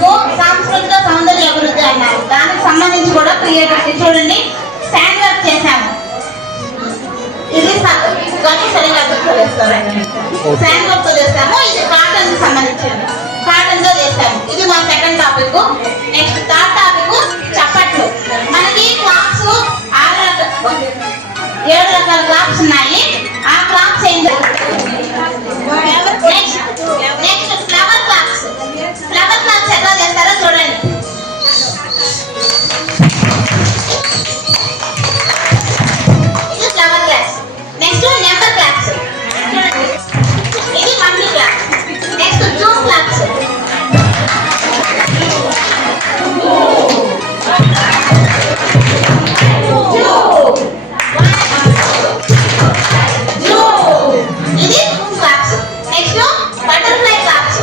మనకు సాంస్కృతిక సౌందర్య అభివృద్ధి అన్నారు. దానికి సంబంధించి కూడా క్రియేటివిటీ చూడండి, స్టాండ్ వర్క్ చేశాము. ఇది సరిగా స్టాండ్ వర్క్ తో చేస్తాము. ఇది కాటన్ సంబంధించింది, కాటన్ తో చేస్తాము. ఇది మా second topic. Next third topic చప్పట్లు. మనకి క్లాప్స్ 7 రకాల క్లాప్స్ ఉన్నాయి. ఆ క్లాప్స్ ఏం next flower claps. Flower claps ఎట్లా చేస్తారో చూడండి. ఇది flower claps. Next number claps. ఇది monkey claps. Next zoom claps. ఇది క్లాప్స్. Next butterfly claps.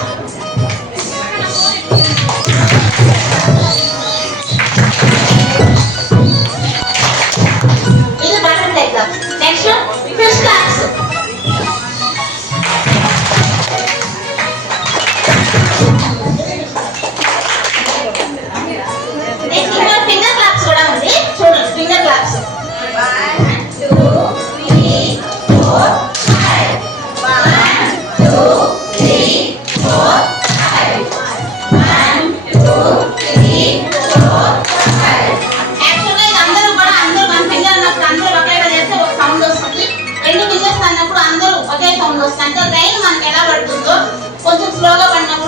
ఇది butterfly claps. Next fish claps. Next ఇంకా ఫింగర్ క్లాప్స్ కూడా ఉంది. చూడండి ఫింగర్ క్లాప్స్. 1 2 3 4 5. 1 2 3 4 5. 1 2 3 4 5. యాక్చువల్గా ఇది అందరూ మన ఫింగర్ అన్నప్పుడు అందరూ ఒకేలా చేస్తే ఒక సౌండ్ వస్తుంది. 2 ఫింగర్స్ అన్నప్పుడు అందరూ ఒకే సౌండ్ వస్తుంది. అంటే రైన్ మనకి ఎలా పడుతుందో కొంచెం స్లోగా పడినప్పుడు